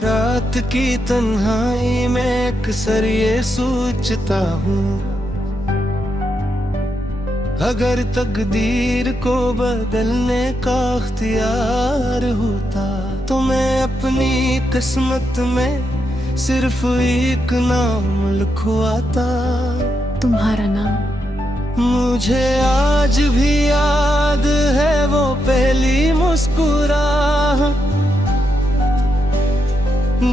रात की तन्हाई में अक्सर ये सोचता हूँ, अगर तकदीर को बदलने का अख्तियार होता तो मैं अपनी किस्मत में सिर्फ एक नाम लिखवाता। तुम्हारा नाम? मुझे आज भी याद है वो पहली मुस्कुराहट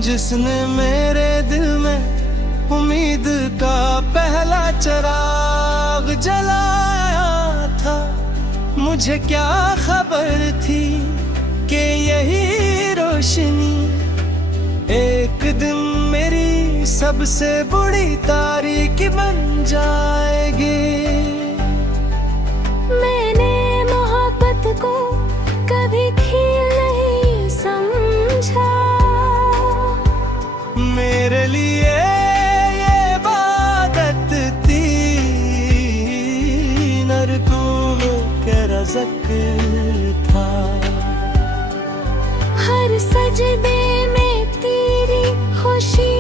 जिसने मेरे दिल में उम्मीद का पहला चिराग जलाया था। मुझे क्या खबर थी कि यही रोशनी एक दिन मेरी सबसे बुरी तारीकी बन जाएगी। मैंने मोहब्बत को कभी खेल नहीं समझा, मेरे लिए ये इबादत थी, नरकुल के रज़्क़ था। हर सजदे में तेरी खुशी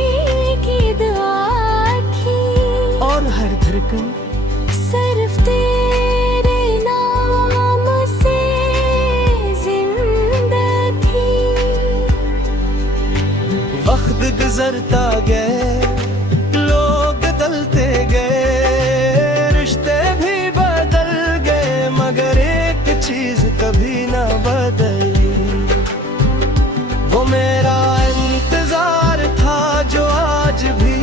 की दुआ थी, और हर धड़कन सिर्फ तेरे नाम से जिंदा थी। वक्त गुजरता गए, लोग बदलते गए, रिश्ते भी बदल गए, मगर एक चीज कभी ना बदली, वो मेरा इंतजार था जो आज भी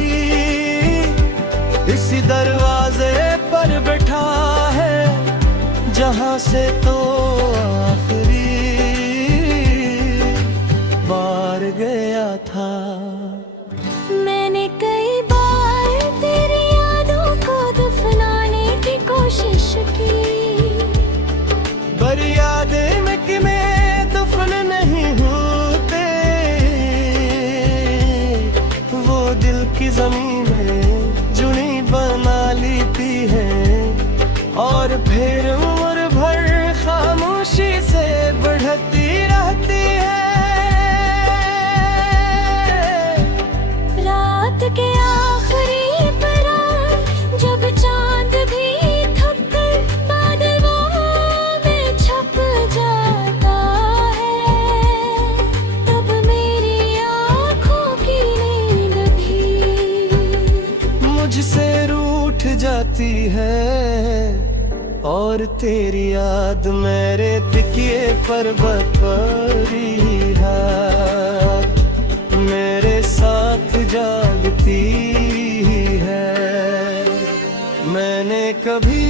इसी दरवाजे पर बैठा है, जहां से तो आखिरी बार गया था। मैंने कई बार तेरी यादों को दफनाने की कोशिश की, पर यादें में कि मैं दफन नहीं होते, वो दिल की जमीन में जुनी बना लेती है, और फिर उम्र भर खामोशी से बढ़ती रहती है। रात के आखिरी परां जब चांद भी थक कर बादलों में छप जाता है, तब मेरी आँखों की नींद भी मुझसे रूठ जाती है, और तेरी याद मेरे तकिए पर बतौरी है, मेरे साथ जागती है। मैंने कभी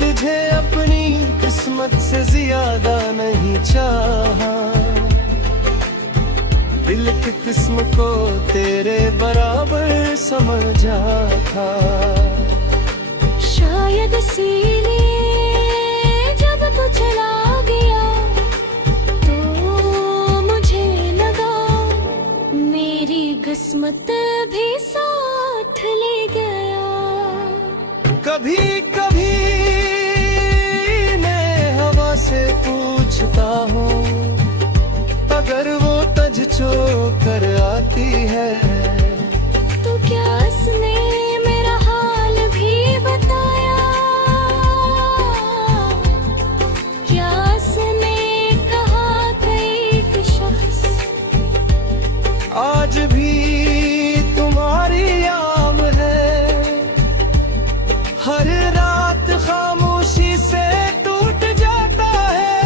तुझे अपनी किस्मत से ज्यादा नहीं चाहा, दिल की किस्म को तेरे बराबर समझा था। शायद इसीलिए जब तू चला गया तो मुझे लगा मेरी किस्मत भी साथ ले गया। कभी कभी मैं हवा से पूछता हूँ, अगर वो तज कर आती है तो क्या उसने मेरा हाल भी बताया, क्या उसने कहा कई कि शख्स आज भी तुम्हारी याद है, हर रात खामोशी से टूट जाता है।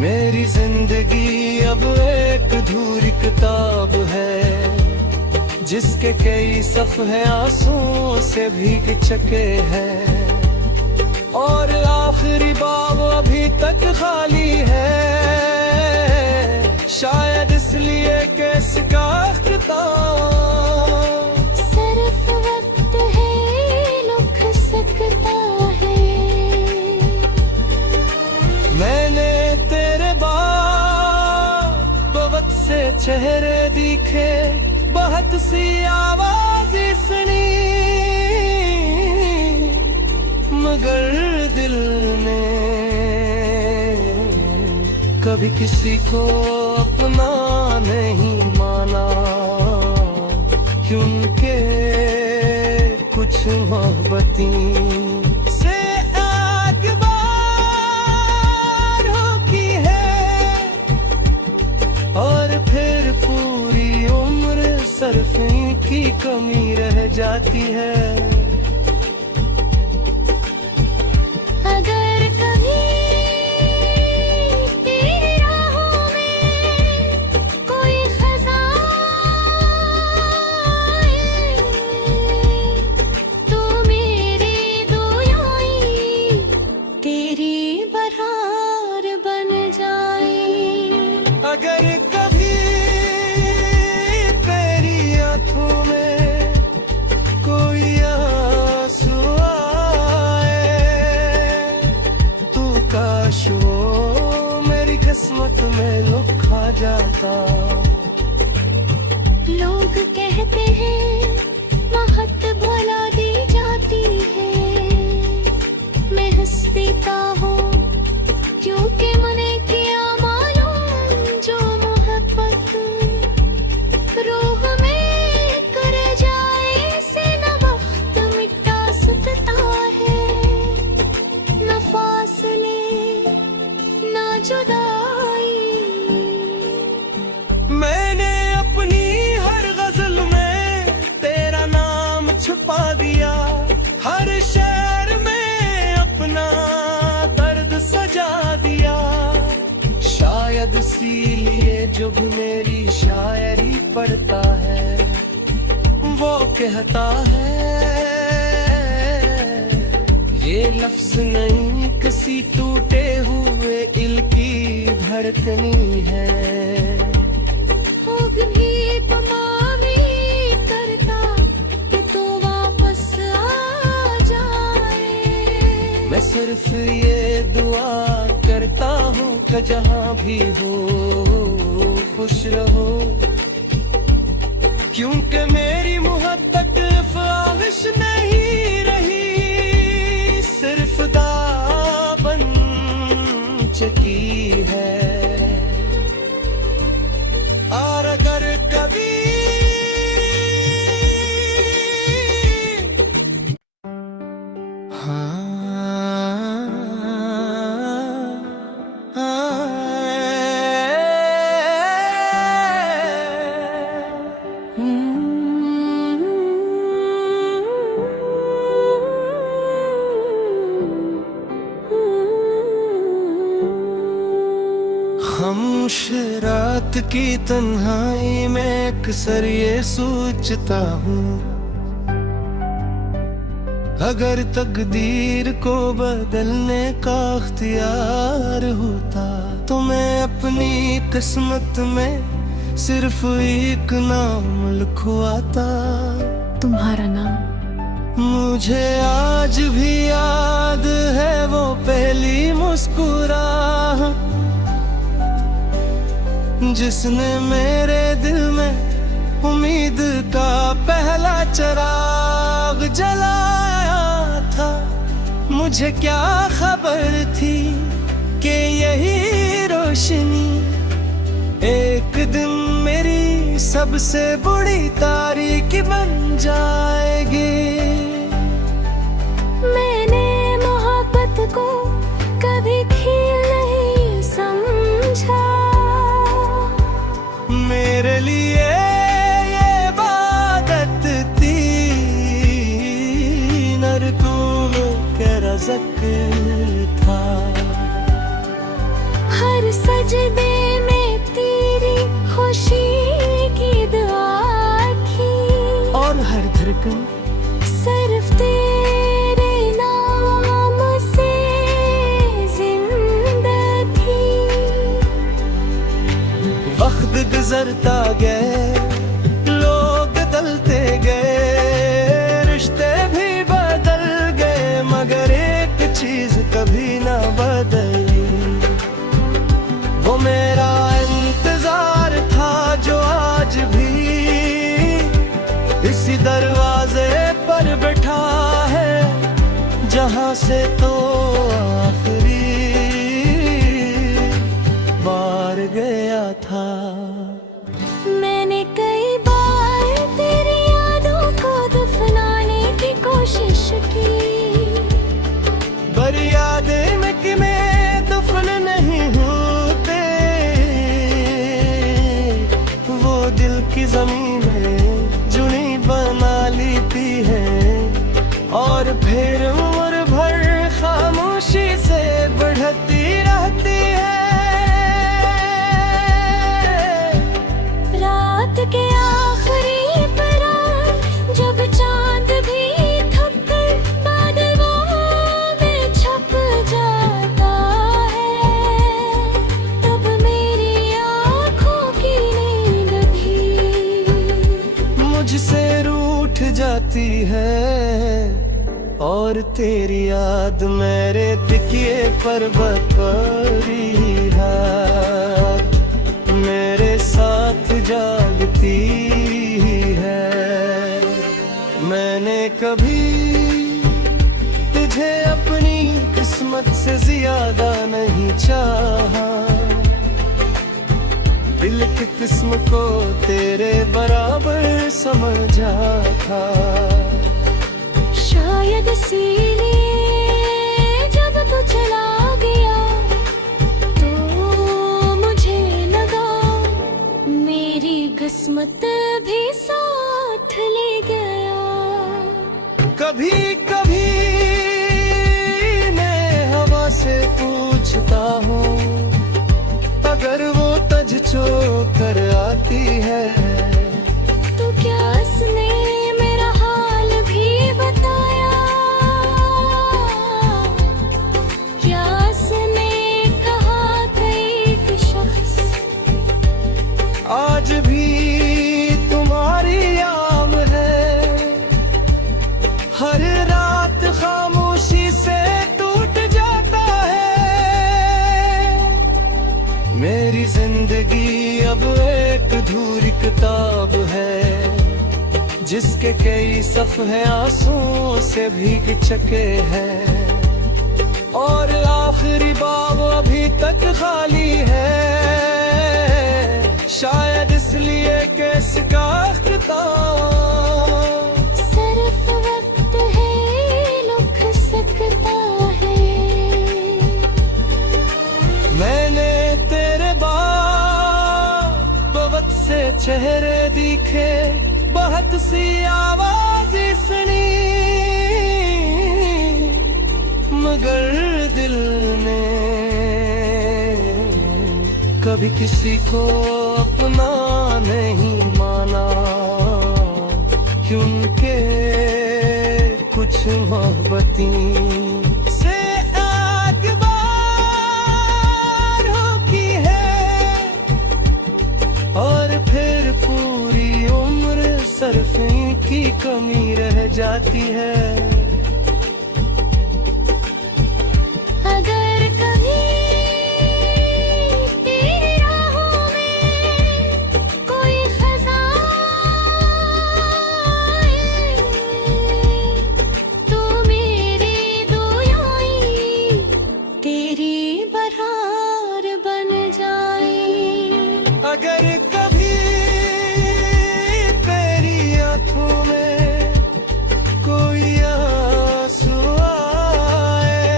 मेरी जिंदगी अब एक अधूरी किताब है, जिसके कई सफ़े आंसुओं से भीग चुके हैं, और आखिरी बाब अभी तक खाली है, शायद इसलिए कि इसका अख्तिताम सिर्फ वक्त है लुक सक चेहरे दिखे बहुत सी आवाज सुनी, मगर दिल ने कभी किसी को अपना नहीं माना, क्योंकि कुछ मोहब्बती से एक बार होती है और फिर पूरी उम्र सरफी की कमी रह जाती है। अगर कभी तेरी राहों में कोई खज़ा आए, तो मेरे दोयाई तेरी बहार बन जाए। अगर कभी तेरी आंखों में कोई आंसू आए, तू काश वो मेरी किस्मत में लिखा जाता। लोग कहते हैं महत भुला दी जाती है, मैं हंस देता हूँ क्योंकि मैंने किया मालूम जो मोहब्बत रूह में कर जाए से न वक्त मिटा सकता है, न फासले न जुदाई। मैंने अपनी हर गजल में तेरा नाम छुपा दिया, हर शेर में अपना दर्द सजा दिया। शायद इसीलिए जो भी मेरी शायरी पढ़ता है वो कहता है ये लफ्ज नहीं किसी टूटे हुए दिल की धड़कनी है। होग भी पमावी करता कि तू वापस आ जाए। मैं सिर्फ ये दुआ करता हूँ कि जहाँ भी हो खुश रहो, क्योंकि मेरी मुहब्बत ख्वाहिश नहीं रही, सिर्फ दामन चकी है। और अगर कभी खामोश रात की तन्हाई में अक्सर ये सोचता हूँ, अगर तकदीर को बदलने का अख्तियार होता तो मैं अपनी किस्मत में सिर्फ एक नाम लिखवाता। तुम्हारा नाम? मुझे आज भी याद है वो पहली मुस्कुराहट जिसने मेरे दिल में उम्मीद का पहला चिराग जलाया था। मुझे क्या खबर थी कि यही रोशनी एक दिन मेरी सबसे बुरी तारीकी बन जाएगी। मैंने मोहब्बत को कभी खेल नहीं समझा, मेरे लिए ये इबादत थी, नरकूब के रज़क था। हर सजदे में तेरी खुशी की दुआ थी, और हर धड़कन सिर्फ तेरे नाम से जिंदा थी। वक्त गुजरता गए, लोग बदलते गए, रिश्ते भी बदल गए, मगर एक चीज कभी ना बदली, वो मैं यहाँ से तो आखिरी बार गया था। मैंने कई बार तेरी यादों को दफनाने की कोशिश की, पर यादें में कि मैं दफन नहीं होते, वो दिल की जमीन में जुनी बना लेती है और फिर उम्र भर खामोशी से बढ़ती रहती है। रात के आखिरी परां जब चांद भी थक कर बादलों में छप जाता है, तब मेरी आँखों की नींद भी मुझसे रूठ जाती है और तेरी याद मेरे तकिए पर बकरी है, मेरे साथ जागती है। मैंने कभी तुझे अपनी किस्मत से ज्यादा नहीं चाहा, दिल की किस्म को तेरे बराबर समझा था। शायद इसीलिए जब तू चला गया तो मुझे लगा मेरी किस्मत भी साथ ले गया। कभी कभी मैं हवा से पूछता हूँ, अगर वो तज कर आती है तो क्या उसने मेरा हाल भी बताया, क्या उसने कहा कोई शख्स आज भी तुम्हारी याद है, हर रात खामोशी से टूट जाता है। मेरी जिंदगी अब एक अधूरी किताब है, जिसके कई सफ़े आंसुओं से भीग चुके हैं और आखिरी बाब अभी तक खाली है। शायद इसलिए कि इसका अख्ताम सिर्फ वक्त है लुक सकता है। मैंने तेरे बहुत से चेहरे दिखे, बहुत सी आवाज़ें सुनी, मगर दिल ने कभी किसी को अपना नहीं माना, क्योंकि कुछ मोहब्बती से आग बार होती है और फिर पूरी उम्र सरफे की कमी रह जाती है। अगर कभी तेरी राहों में कोई खज़ां आए, तो मेरे दुआएं तेरी बहार बन जाए। अगर कभी तेरी आँखों में कोई आंसू आए,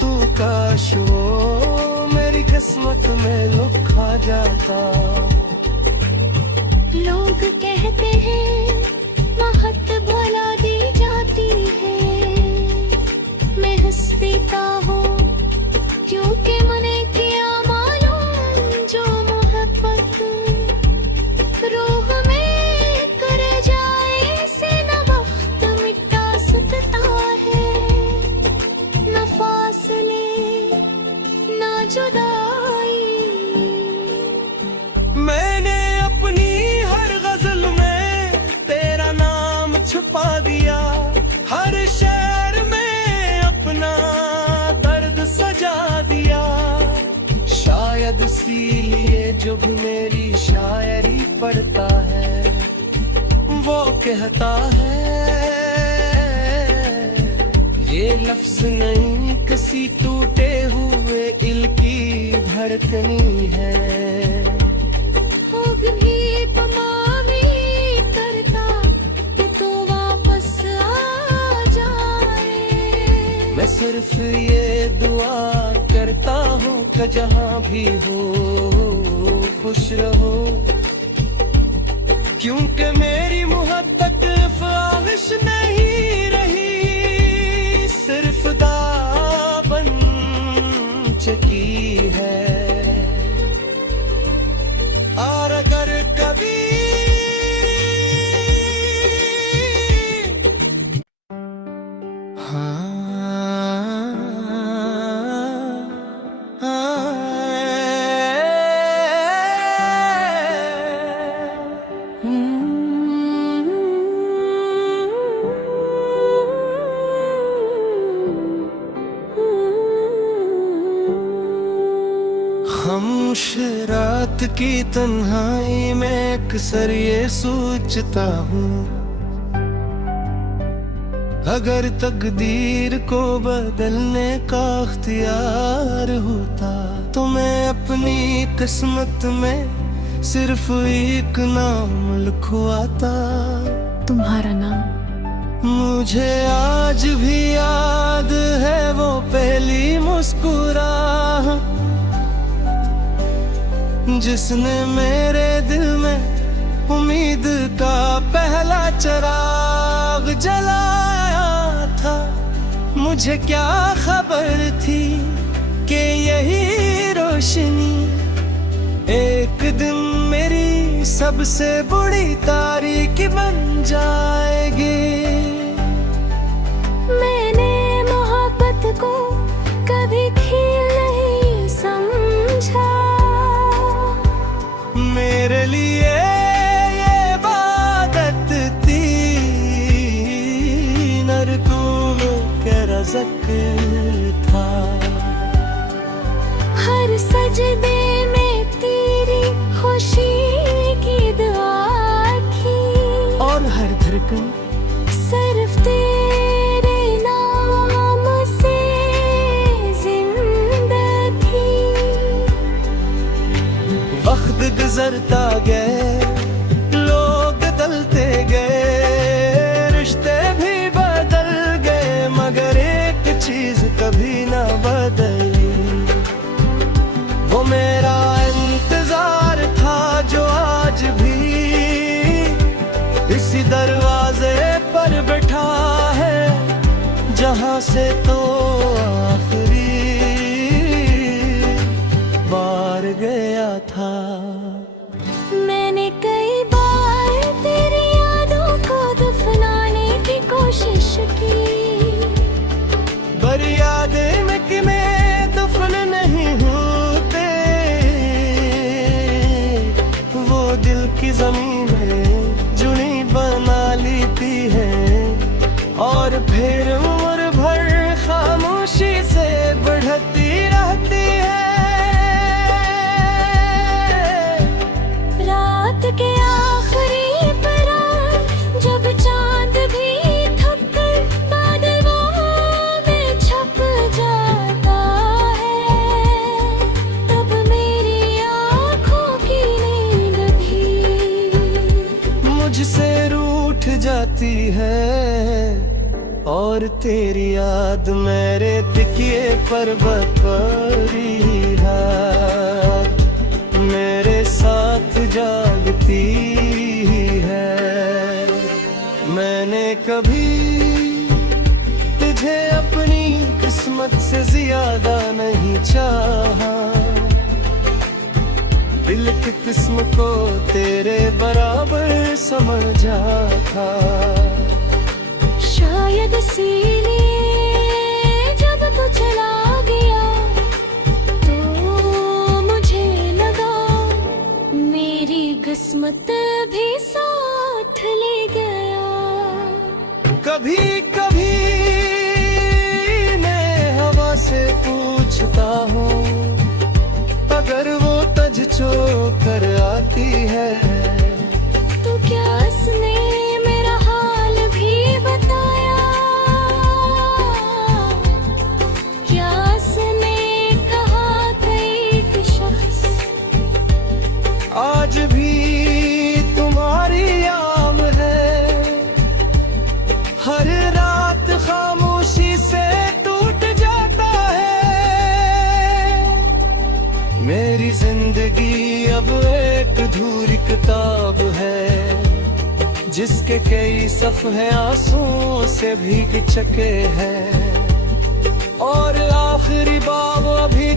तू काश वो मेरी किस्मत में लिखा जाता। लोग कहते हैं महत भुला दी जाती है, मैं हंसती का हूँ क्योंकि मैंने किया मालूम जो मोहब्बत रूह में कर जाए से न वक्त मिटा सकता है, न फासले न जुदाई। मैंने अपनी हर गजल में तेरा नाम छुपा दिया, हर शेर में अपना दर्द सजा दिया। शायद इसीलिए जो भी मेरी शायरी पढ़ता है वो कहता है लफ्ज नहीं, किसी टूटे हुए दिल की धड़कनी है। होग भी तमामी करता कि तो वापस आ जाए। मैं सिर्फ ये दुआ करता हूँ कि जहाँ भी हो खुश रहो, क्योंकि मेरी मोहब्बत ख्वाहिश नहीं रही, सिर्फ दामन चकी है। और अगर कभी खामोश रात की तन्हाई में अक्सर ये सोचता हूँ, अगर तकदीर को बदलने का अख्तियार होता तो मैं अपनी किस्मत में सिर्फ एक नाम लिखवाता। तुम्हारा नाम? मुझे आज भी याद है वो पहली मुस्कुराहट जिसने मेरे दिल में उम्मीद का पहला चिराग जलाया था। मुझे क्या खबर थी कि यही रोशनी एक दिन मेरी सबसे बुरी तारीकी बन जाएगी। मैंने मोहब्बत को कभी खेल नहीं समझा, मेरे लिए ये इबादत थी, नरकुल के रज़्क़ था। हर सजदे में तेरी खुशी की दुआ थी, और हर धड़कन सिर्फ तेरे नाम से जिंदा थी। वक्त गुजरता गए, लोग बदलते गए, रिश्ते भी बदल गए, मगर एक चीज कभी ना बदली, वो मेरा इंतजार था जो आज भी इसी दरवाजे पर बैठा है, जहाँ से तो आखिरी बार गया था। मैंने कई बार तेरी यादों को दफनाने की कोशिश की, पर यादें में कि मैं दफन नहीं होते, वो दिल की जमीन में जुनी बना लेती है, और फिर उम्र भर खामोशी से बढ़ती रहती है। रात के आखिरी परां जब चांद भी थक कर बादलों में छप जाता है, तब मेरी आँखों की नींद भी मुझसे रूठ जाती है, और तेरी याद मेरे तकिए पर बकरी है, मेरे साथ जागती है। मैंने कभी तुझे अपनी किस्मत से ज्यादा नहीं चाहा, दिल की किस्म को तेरे बराबर समझा था। शायद इसीलिए जब तू चला गया तो मुझे लगा मेरी किस्मत भी साथ ले गया। कभी कभी मैं हवा से पूछता हूँ, अगर वो तज कर आती है तो क्या उसने मेरा हाल भी बताया? जिंदगी अब एक अधूरी किताब है, जिसके कई सफ़े आंसुओं से भीग चुके हैं और आखिरी बाब अभी